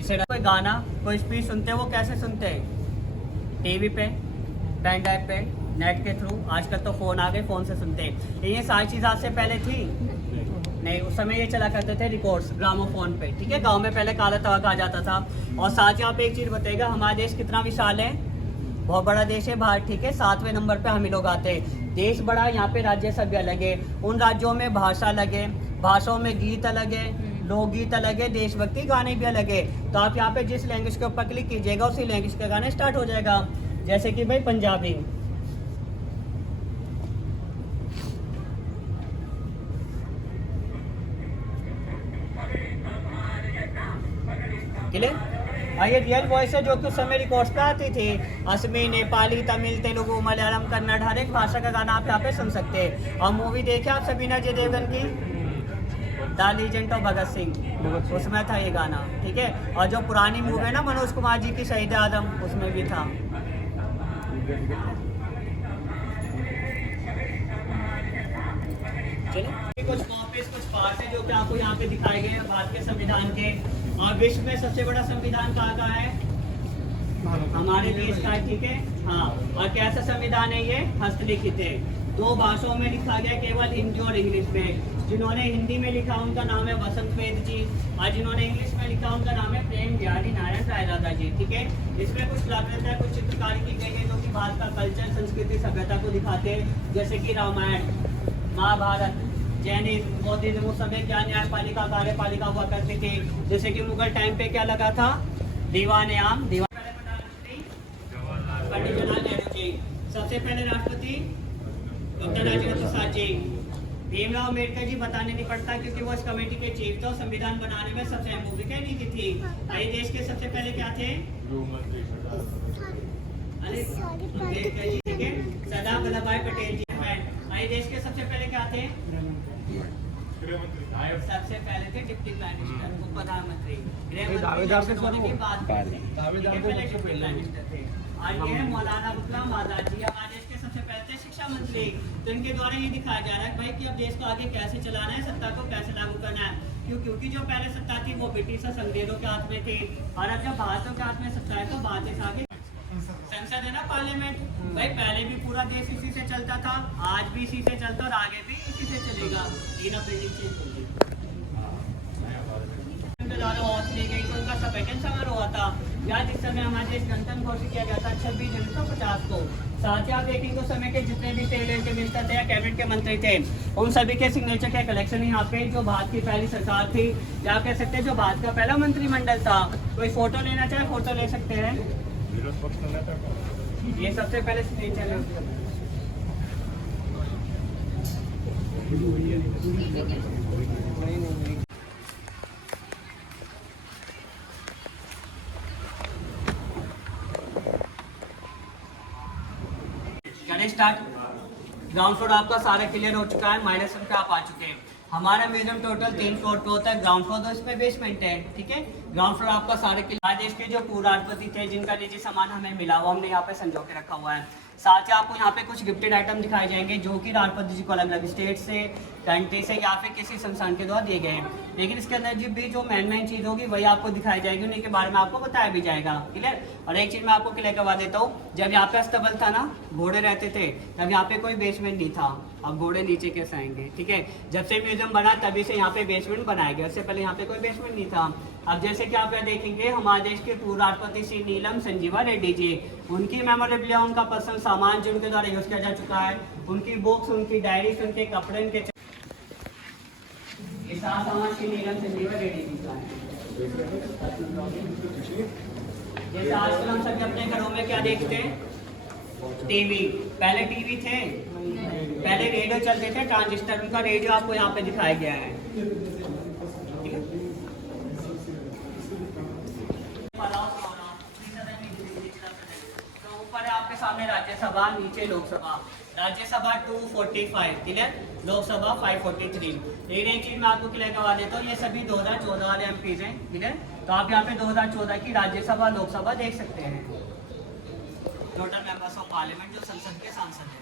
इसे कोई गाना कोई स्पीच सुनते हैं वो कैसे सुनते हैं? टीवी पे, पेन ड्राइव पे, नेट के थ्रू। आजकल तो फ़ोन आ गए, फ़ोन से सुनते हैं। ये सारी चीज़ आज से पहले थी नहीं। उस समय ये चला करते थे रिकॉर्ड्स ग्रामोफोन पे, ठीक है। गांव में पहले काला तवा कहा जाता था। और साथ ही आप एक चीज़ बताइएगा, हमारा देश कितना विशाल है, बहुत बड़ा देश है भारत, ठीक है। 7वें नंबर पे हम ही लोग आते हैं। देश बड़ा, यहाँ पे राज्य सभ्य अलग है, उन राज्यों में भाषा अलग है, भाषाओं में गीत अलग है, लोकगीत अलग है, देशभक्ति गाने भी अलग है। तो आप यहाँ पे जिस लैंग्वेज के ऊपर क्लिक कीजिएगा उसी लैंग्वेज का गाना स्टार्ट हो जाएगा। जैसे कि भाई पंजाबी, ये रियल वॉइस है जो कि उस समय रिकॉर्ड्स पे आती थी। असमी, नेपाली, तमिल, तेलुगु, मलयालम, कन्नड़, हर एक भाषा का गाना आप यहाँ पे सुन सकते हैं। और मूवी देखे आप सभी अजय देवगन की the legend of Bhagat Singh, उसमें था ये गाना, ठीक है। और जो पुरानी मूवी है ना मनोज कुमार जी की शहीद आदम, उसमें भी था। चलिए कुछ कॉपीज कुछ पार्ट है जो कि आपको यहाँ पे दिखाए गए हैं भारत के संविधान के। और विश्व में सबसे बड़ा संविधान कहाँ का है? हमारे देश का है, ठीक है। हाँ, और कैसा संविधान है ये? हस्तलिखित है, 2 भाषाओं में लिखा गया, केवल हिंदी और इंग्लिश में। जिन्होंने हिंदी में लिखा उनका नाम है वसंत वेद जी, और जिन्होंने इंग्लिश में लिखा उनका नाम है प्रेम बिहारी नारायण रायराधा जी, ठीक है। इसमें कुछ कलाकृतियाँ कुछ चित्रकारी की गई है जो कि भारत का कल्चर, संस्कृति, सभ्यता को दिखाते हैं। जैसे कि रामायण, महाभारत, जैनिज्म, बौद्धिज्म, उस समय क्या न्यायपालिका कार्यपालिका हुआ करती थी। जैसे कि मुगल टाइम पे क्या लगा था? दीवान आम, पंडित जवाहरलाल नेहरू जी। सबसे पहले राष्ट्रपति डॉक्टर राजेंद्र प्रसाद जी। भीमराव अम्बेडकर जी बताने नहीं पड़ता क्योंकि वो इस कमेटी के चीफ थे और संविधान बनाने में सबसे अहम भूमिका इन्हीं की थी। आइए देश के सबसे पहले क्या थे? अम्बेडकर जी, ठीक है। सरदार वल्लभ भाई पटेल जी। आइए देश के सबसे पहले क्या थे? सबसे पहले थे डिप्टी प्राइम मिनिस्टर, उप प्रधानमंत्री, गृह मंत्री होने की बात करते हैं, पहले डिप्टी प्राइम मिनिस्टर थे। और ये है मौलाना गुलाम आजाद जी, हमारे देश के सबसे पहले थे शिक्षा मंत्री। तो इनके द्वारा ये दिखाया जा रहा है भाई कि अब देश को आगे कैसे चलाना है, सत्ता को कैसे लागू करना है। क्योंकि जो पहले सत्ता थी वो ब्रिटिश और अंग्रेजों के हाथ में थी, और अब जब भारतीयों के हाथ में सत्ता है तो भारत से आगे संसद है ना, पार्लियामेंट। भाई पहले भी पूरा देश इसी से चलता था, आज भी इसी से चलता और आगे भी इसी से चलेगा। उनका सफेदन समारोह हुआ था यार, जिस समय हमारे देश गणतंत्र घोषित किया गया था 26 जनवरी 1950 को। साथ ही आप देखेंगे उस समय के जितने भी स्टेट के मिनिस्टर थे या कैबिनेट के मंत्री थे, उन सभी के सिग्नेचर के कलेक्शन यहाँ पे जो भारत की पहली सरकार थी, या कह सकते हैं जो भारत का पहला मंत्रिमंडल था। कोई फोटो लेना चाहे फोटो ले सकते हैं। ये सबसे पहले सिग्नेचर है। स्टार्ट। ग्राउंड फ्लोर आपका सारा क्लियर हो चुका है, -1 पे आप आ चुके हैं। हमारा म्यूजियम टोटल 3 फ्लोर पे होता है। ग्राउंड फ्लोर तो इसमें बेसमेंट है, ठीक है। ग्राउंड फ्लोर आपका सारे क्लियर। देश के जो पूर्व राष्ट्रपति थे जिनका निजी सामान हमें मिला वो हमने यहाँ पे संजो के रखा हुआ है। साथ ही आपको यहाँ पे कुछ गिफ्टेड आइटम दिखाए जाएंगे जो कि राष्ट्रपति जी को अलग अलग स्टेट से, कंट्री से या फिर किसी संस्थान के द्वारा दिए गए हैं। लेकिन इसके अंदर भी जो मेन चीज़ होगी वही आपको दिखाई जाएगी, उन्हीं के बारे में आपको बताया भी जाएगा, क्लियर। और एक चीज़ मैं आपको क्लियर करवा देता हूँ, जब यहाँ पे अस्तबल था ना, घोड़े रहते थे, तब यहाँ पे कोई बेसमेंट नहीं था। अब घोड़े नीचे कैसे आएंगे, ठीक है। जब से म्यूजियम बना तभी से यहाँ पे बेसमेंट बनाया गया, उससे पहले यहाँ पे कोई बेसमेंट नहीं था। अब जैसे कि आप यहाँ देखेंगे हमारे देश के पूर्व राष्ट्रपति श्री नीलम संजीवा रेड्डी जी, उनकी मेमोरेबलिया, उनका पर्सनल सामान जो उनके द्वारा यूज किया जा चुका है, उनकी बुक्स, उनकी डायरीज, उनके कपड़े, उनके सामान श्री नीलम संजीवा रेड्डी जी का है। जैसे आजकल हम सभी अपने घरों में क्या देखते हैं? टीवी। पहले टीवी थे, पहले रेडियो चलते थे, ट्रांजिस्टर, उनका रेडियो आपको यहाँ पे दिखाया गया है। तो ऊपर है आपके सामने राज्यसभा, नीचे लोकसभा। राज्यसभा 245, क्लियर, लोकसभा 543। लेकिन एक चीज मैं आपको क्लियर करवा देता हूँ, ये सभी 2014 वाले एमपीज हैं, क्लियर। तो आप यहाँ पे 2014 की राज्यसभा लोकसभा देख सकते हैं। टोटल मेंबर्स ऑफ पार्लियामेंट जो संसद के सांसद हैं।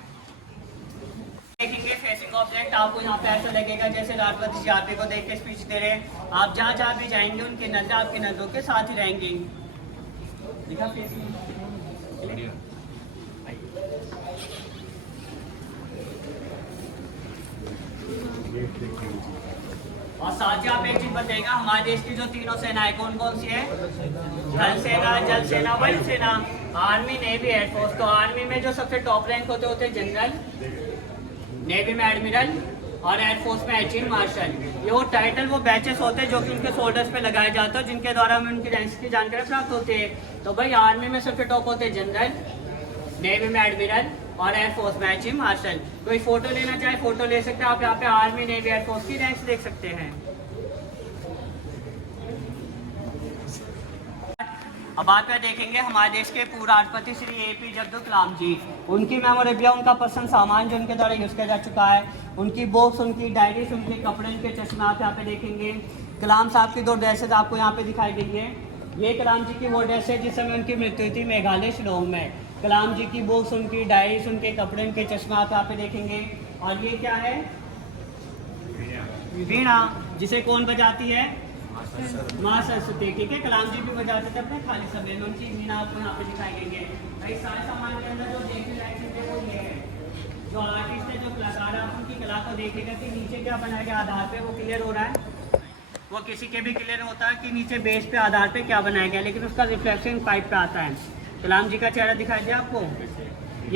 देखेंगे फेसिंग ऑब्जेक्ट, आपको यहाँ पे ऐसा लगेगा जैसे राष्ट्रपति जी आप को देख के स्पीच दे रहे हैं। आप जहाँ जहाँ भी जाएंगे उनकी नजर आपकी नजरों के साथ ही रहेंगी। दिखा फेसिंग और साथ ही आप एक चीज बताएगा, हमारे देश की जो तीनों सेनाएं कौन कौन सी है? थल सेना, जल सेना, वायु सेना, आर्मी, नेवी, एयरफोर्स। तो आर्मी में जो सबसे टॉप रैंक होते हैं जनरल, नेवी में एडमिरल और एयरफोर्स में एयर चीफ मार्शल। ये वो टाइटल, वो बैचेस होते हैं जो कि उनके शोल्डर्स पे लगाए जाते हैं, जिनके द्वारा हमें उनकी रैंक्स की जानकारी प्राप्त होती है। तो भाई आर्मी में सबसे टॉप होते हैं जनरल, नेवी में एडमिरल और एयरफोर्स में एयर चीफ मार्शल। कोई फोटो लेना चाहे फोटो ले सकते हैं आप, यहाँ पे आर्मी, नेवी, एयरफोर्स की रैंक्स देख सकते हैं। अब आप क्या देखेंगे, हमारे देश के पूर्व राष्ट्रपति श्री APJ अब्दुल कलाम जी, उनकी मेमोरेबिलिया, उनका पसंद सामान जो उनके द्वारा यूज़ किया जा चुका है, उनकी बुक्स, उनकी डायरीज, उनके कपड़े, उनके चश्मे आप यहाँ पे देखेंगे। कलाम साहब की 2 ड्रेसेज आपको यहाँ पे दिखाई गई है। ये कलाम जी की वो ड्रेस है जिस समय उनकी मृत्यु थी मेघालय शिलोंग में। कलाम जी की बुक्स, उनकी डायरीज, उनके कपड़े, उनके चश्मे आप यहाँ पे देखेंगे। और ये क्या है? वीणा, जिसे कौन बजाती है? माँ सरस्वती। ठीक है, कलाम जी भी बजाते थे अपने खाली समय में, उनकी वीणा आपको यहाँ पे दिखाई गई है। भाई सारे सामान के अंदर जो देखने लायक चीज़ है वो ये है। जो आर्टिस्ट है, जो कलाकार है, आप उनकी कला को देखेगा कि नीचे क्या बनाया गया आधार पे, वो क्लियर हो रहा है। वो किसी के भी क्लियर होता है कि नीचे बेस पे आधार पे क्या बनाया गया, लेकिन उसका रिफ्लेक्शन पाइप पे आता है। कलाम जी का चेहरा दिखाई दिया आपको।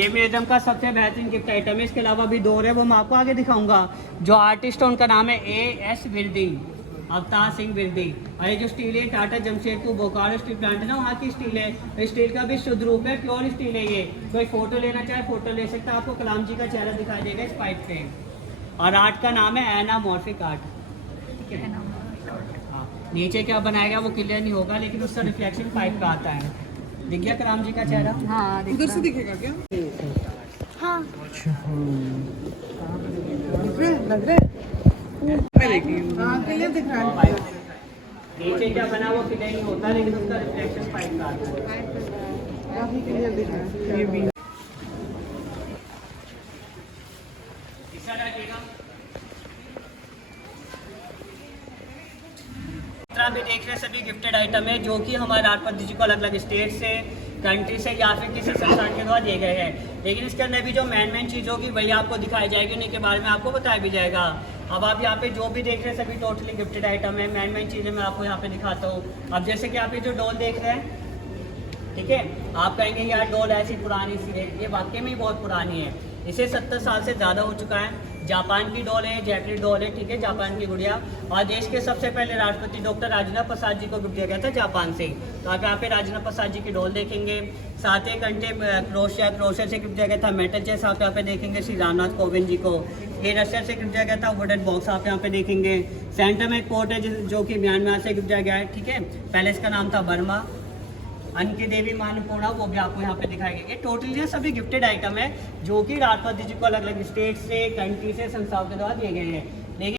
ये म्यूजियम का सबसे बेहतरीन गिफ्ट आइटम है। इसके अलावा भी 2 है, वो मैं आपको आगे दिखाऊंगा। जो आर्टिस्ट है उनका नाम है AS विरदी, अवतार सिंह विरदी। और ये जो स्टील है टाटा जमशेदपुर बोकारो स्टील प्लांट है ना, वहाँ की स्टील है। स्टील का भी शुद्ध रूप है, प्योर स्टील है ये। कोई फोटो लेना चाहे फोटो ले सकता है। आपको कलाम जी का चेहरा दिखाई देगा इस पाइप पे। और आर्ट का नाम है एनामॉर्फिक आर्ट। ठीक है, हाँ, नीचे क्या बनाएगा वो क्लियर नहीं होगा, लेकिन उसका रिफ्लेक्शन पाइप पे आता है। दिख गया कलाम जी का चेहरा? हाँ, उधर से दिखेगा क्या? हाँ, लग रहा है। हाँ, क्लियर दिख रहा है। नीचे क्या बना वो क्लियर नहीं होता, लेकिन उसका रिफ्लेक्शन पाइप का आता है। काफी क्लियर दिख रहा है ये भी। भी देख रहे सभी गिफ्टेड आइटम है जो कि हमारे राष्ट्रपति जी को अलग अलग स्टेट से, कंट्री से या फिर किसी संस्थान के द्वारा दिए गए हैं। लेकिन इसके अंदर भी जो मेन चीज़ होगी वही आपको दिखाई जाएगी, उन्हीं के बारे में आपको बताया भी जाएगा। अब आप यहाँ पे जो भी देख रहे हैं सभी टोटली गिफ्टेड आइटम है। मेन चीज़ें मैं आपको यहाँ पे दिखाता हूँ। अब जैसे कि आप ये जो डॉल देख रहे हैं, ठीक है, आप कहेंगे यार डॉल ऐसी पुरानी सी है, ये वाकई में ही बहुत पुरानी है। इसे 70 साल से ज़्यादा हो चुका है। जापान की डॉल है, जैपनीज डॉल है, ठीक है, जापान की गुड़िया। और देश के सबसे पहले राष्ट्रपति डॉक्टर राजेंद्र प्रसाद जी को गिफ्ट दिया गया था जापान से। तो आप यहाँ पे राजेंद्र प्रसाद जी की डॉल देखेंगे। साथ ही घंटे क्रोशिया से गिफ्ट दिया गया था। मेटल चेस आप यहाँ पे देखेंगे श्री रामनाथ कोविंद जी को। ये रशिया से गिफ्ट दिया गया था। वुडन बॉक्स आप यहाँ पे देखेंगे। सेंटर में एक पोर्ट है जो कि म्यांमार से गिफ्ट दिया गया है, ठीक है। पहले इसका नाम था बर्मा। अन्न की देवी मान्यपूर्णा, वो भी आपको यहाँ पे दिखाई गई है। टोटली ये सभी गिफ्टेड आइटम है जो कि राष्ट्रपति जी को अलग अलग स्टेट से, कंट्री से, संस्थाओं के द्वारा दिए गए हैं। लेकिन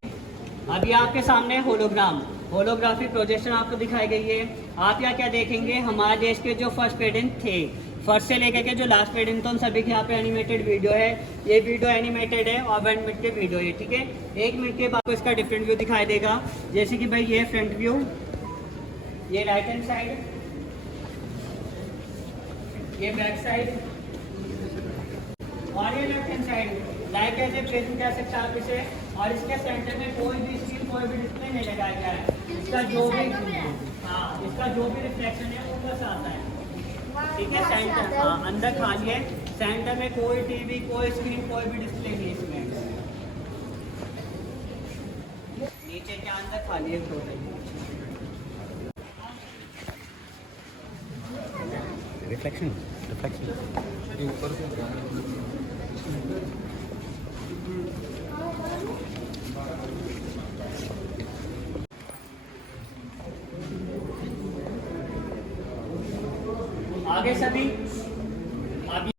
अभी आपके सामने होलोग्राफी प्रोजेक्शन आपको दिखाई गई है। आप यहाँ क्या देखेंगे, हमारे देश के जो फर्स्ट प्रेसिडेंट थे, फर्स्ट से लेकर के जो लास्ट प्रेसिडेंट थे, उन सभी के यहाँ पे एनिमेटेड वीडियो है। ये वीडियो एनिमेटेड है और 1 मिनट के वीडियो है, ठीक है। 1 मिनट के बाद आपको इसका डिफरेंट व्यू दिखाई देगा। जैसे कि भाई ये फ्रंट व्यू, ये राइट हैंड साइड, ये बैक साइड और ये लेफ्ट हैंड साइड। लाइक ऐसे प्रेजेंट कह सकते हैं आप इसे। और इसके सेंटर में कोई भी स्क्रीन, कोई भी डिस्प्ले नहीं लगाया गया है। इसका जो भी रिफ्लेक्शन है वो बस आता है, ठीक है। सेंटर, हाँ, अंदर खाली है। सेंटर में कोई टीवी, कोई स्क्रीन, कोई भी डिस्प्ले नहीं है इसमें। नीचे के अंदर खाली है टोटल। रिफ्लेक्शन ये ऊपर से आगे सभी